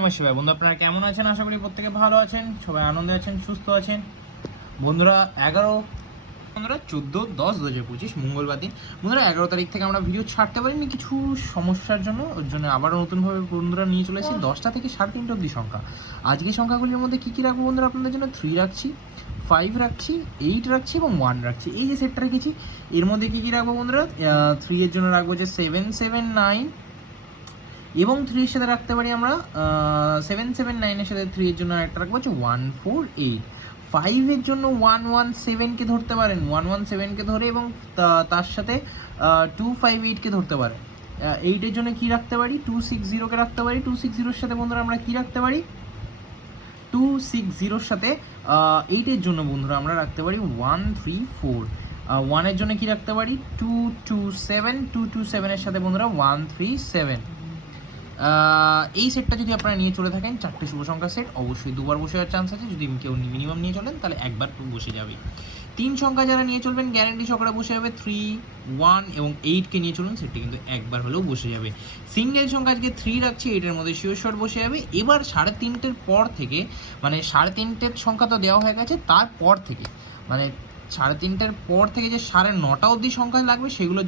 নমস্কার বন্ধু, আপনারা কেমন আছেন? আশা করি প্রত্যেকে ভালো আছেন, সবাই আনন্দে আছেন, সুস্থ আছেন। বন্ধুরা 14/10/2025 মঙ্গলবার দিন। বন্ধুরা 11 তারিখ থেকে আমরা ভিডিও ছাড়তে পারিনি কিছু সমস্যার জন্য, ওর জন্য আবারও নতুনভাবে বন্ধুরা নিয়ে চলে এসেছি 10টা থেকে 3:30 অবধি সংখ্যা। আজকে সংখ্যাগুলির মধ্যে কী কী রাখবো বন্ধুরা আপনাদের জন্য? 3 রাখছি, 5 রাখছি, 8 রাখছি এবং 1 রাখছি। এই যে সেটটা রেখেছি এর মধ্যে কী কী রাখবো বন্ধুরা? 3 এর জন্য রাখবো যে 779 এবং 3 এর সাথে রাখতে পারি আমরা 779 এর সাথে 3 এর জন্য একটা রাখবো হচ্ছে 148। 5 এর জন্য 117কে ধরতে পারেন, 117কে ধরে এবং তার সাথে 258কে ধরতে পারেন। 8 এর জন্য কি রাখতে পারি? 260কে রাখতে পারি। 260 এর সাথে বন্ধুরা আমরা কি রাখতে পারি? 260 এর সাথে 8 এর জন্য বন্ধুরা আমরা রাখতে পারি 134। 1 এর জন্য কি রাখতে পারি? 227। 227 এর সাথে বন্ধুরা 137। এই সেটটা যদি আপনারা নিয়ে চলে থাকেন, চারটে শুভ সংখ্যা সেট, অবশ্যই দুবার বসে যাওয়ার চান্স আছে। যদি কেউ মিনিমাম নিয়ে চলেন তাহলে একবার বসে যাবে। 3 সংখ্যা যারা নিয়ে চলবেন গ্যারান্টি সহকারে বসে যাবে। 3, 1 এবং 8কে নিয়ে চলুন, সেটটি কিন্তু একবার হলেও বসে যাবে। সিঙ্গেল সংখ্যা আজকে 3 রাখছি, 8-এর মধ্যে শিওর শট বসে যাবে। এবার 3:30-এর পর থেকে, মানে 3:30-এর সংখ্যা তো দেওয়া হয়ে গেছে, তারপর থেকে মানে 3:30-এর পর থেকে যে 9:30 অবধি সংখ্যা লাগবে সেগুলো